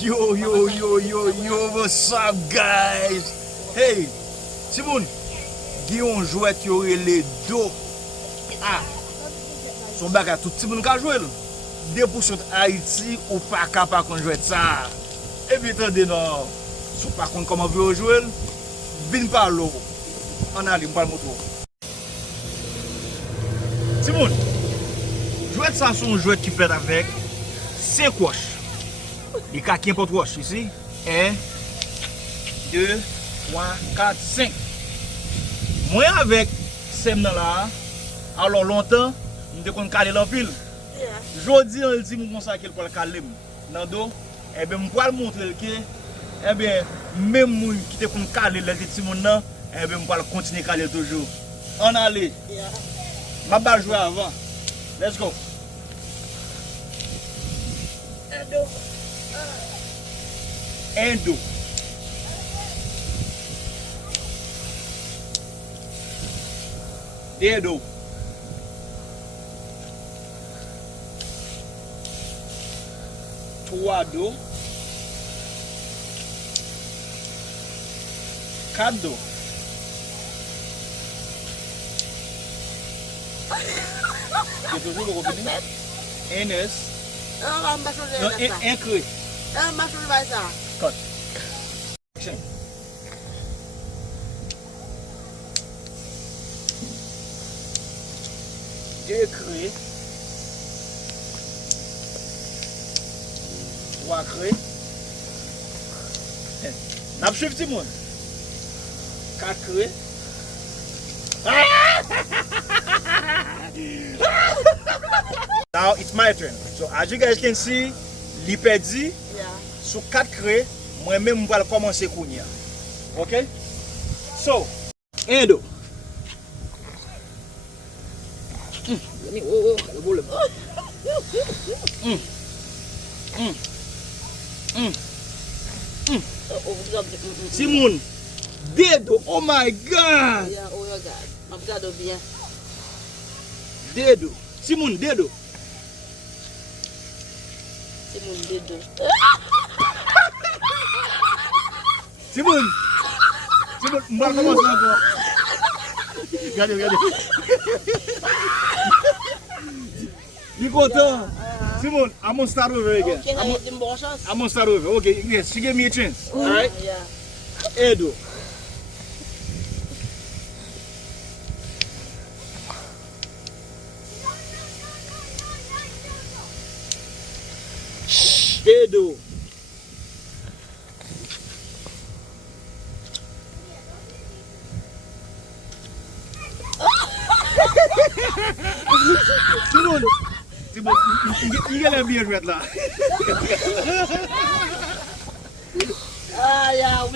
Yo, what's up, guys? Hey, Simon, gi yon jwet yo rele do. Ah, son baga tout Simon ka jwe l. De pou sot Haiti ou pa kapa kon jwet sa. E bi tande non, sou pa kon koman vwe yo jwe l, vin pa lo. An ali, mpal moto. Simon, jwet sa son jwet ki fet avek 5 wash. Il y a 15 wash ici. 1, 2, 3, 4, 5. Moi avec sem là, alors longtemps, je suis calé dans pile. Jodi on dit mon ça qu'il pour calé dans dos, et bien je vais montrer que eh bien même moun qui te pour calé les petits moun nan, eh bien je vais continuer caler toujours. On allez. Ma balle jouer avant. Let's go. Endo. Dedo. Tuado. Cado. Que toujours le revenir. NS. Incré. Cut. Action. Décret. 3 cré. N'a suivi tout le monde. 4 cré. Now it's my turn. So as you guys can see, li perdi. Sous 4 cré, moi-même je vais commencer à courir. Ok? So, Endo. Simon, dedo, oh my God! Yeah, oh my God. I'm glad to be here. Dedo, Simon, dedo. Simon dedo. Simon, moi commence encore. Regardez. Il est content. Simon, I'm gonna start over again. Okay, now you more chance. I'm gonna start over. Okay, yes, she gave me a chance. All right? Yeah. Edo. Edo. Simon, il y a la bien jouette là. Ah, yeah.